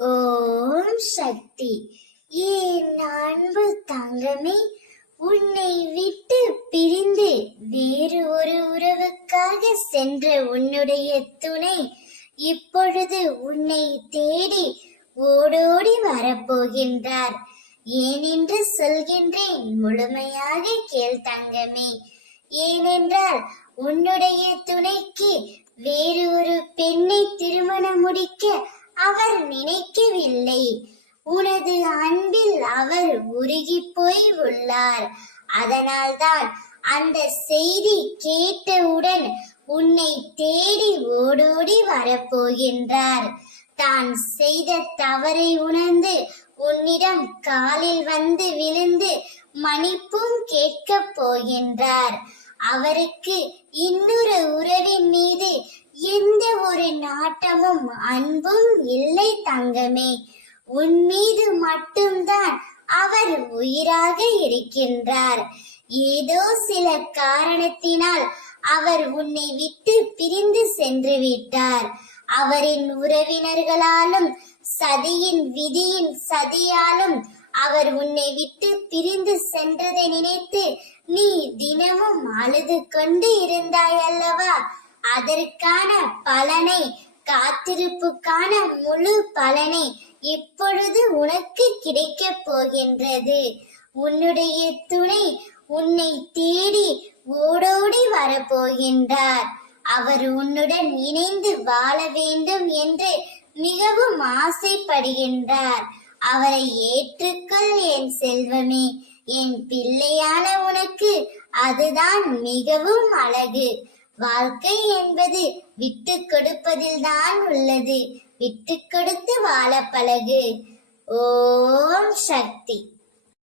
ஓம் சக்தி. என் அன்பு தங்கமே, உன்னை விட்டு பிரிந்து வேறு ஒரு உறவுக்காக சென்ற உன்னுடைய துணை இப்பொழுது உன்னை தேடி ஓடோடி வரப்போகின்றார். ஏனென்று சொல்கின்றேன், முழுமையாக கேள் தங்கமே. ஏனென்றால் உன்னுடைய துணைக்கு வேறு ஒரு பெண்ணை திருமணம் முடிக்க அவர் நினைக்கவில்லை. உனது அன்பில் அவர் உருகி போய் உள்ளார். அதனால்தான் அந்த செய்தி கேட்டவுடன் உன்னை தேடி ஓடோடி வரப்போகின்றார். தான் செய்த தவறை உணர்ந்து உன்னிடம் காலில் வந்து விழுந்து மன்னிப்பும் கேட்கப் போகின்றார். அவருக்கு இன்னொரு உறவின் மீது எந்த ஒரு நாட்டமும் அன்பும் இல்லை தங்கமே. உன் மீது மட்டும்தான் அவர் உயிராக இருக்கின்றார். ஏதோ சில காரணத்தினால் அவர் உன்னை விட்டு பிரிந்து சென்று விட்டார். அவரின் உறவினர்களாலும் சதியின் விதியின் சதியாலும் அவர் உன்னை விட்டு பிரிந்து சென்றதை நினைத்து நீ தினமும் அழுது கொண்டு இருந்தாய் அல்லவா? அதற்கான பலனை, காத்திருப்புக்கான முழு பலனை இப்பொழுது உனக்கு கிடைக்கப் போகின்றது. உன்னுடைய துணை உன்னை தேடி ஓடோடி வரப்போகின்றார். அவர் உன்னுடன் இணைந்து வாழ வேண்டும் என்று மிகவும் ஆசைப்படுகின்றார். அவரை ஏற்றுக்கொள் என் செல்வமே. என் பிள்ளையான உனக்கு அதுதான் மிகவும் அழகு. வாழ்க்கை என்பது விட்டு கொடுப்பதில் தான் உள்ளது. விட்டு கொடுத்து வாழ பழகு. ஓம் சக்தி.